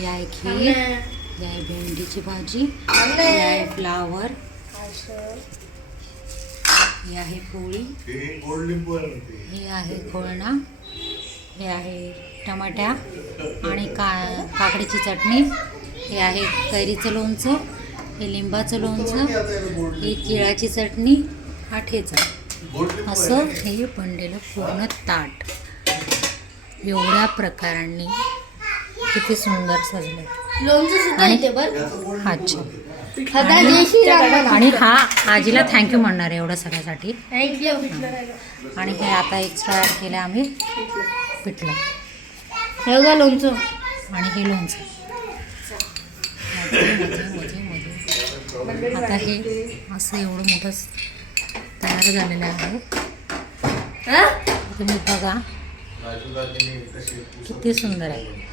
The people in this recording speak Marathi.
ही आहे खीर, ही आहे भेंडीची भाजी, ही आहे फ्लावर, ही आहे पोळी, ही आहे कोळणा, हे आहे टमाट्या आणि काकडीची चटणी, हे आहे कैरीचं लोणचं, हे लिंबाचं लोणचं, ही तिळाची चटणी, हा ठेचा. असं हे बनलेलं पूर्ण ताट एवढ्या प्रकारांनी किती सुंदर सजलं. आणि हा आजीला थँक्यू म्हणणार आहे एवढं सगळ्यासाठी. आणि हे आता एक्स्ट्रा ॲड केलं आम्ही पिठलं हे लोणचं आणि हे लोणचं. आता हे असं एवढं मोठं तयार झालेलं आहे. तुम्ही बघा किती सुंदर आहे.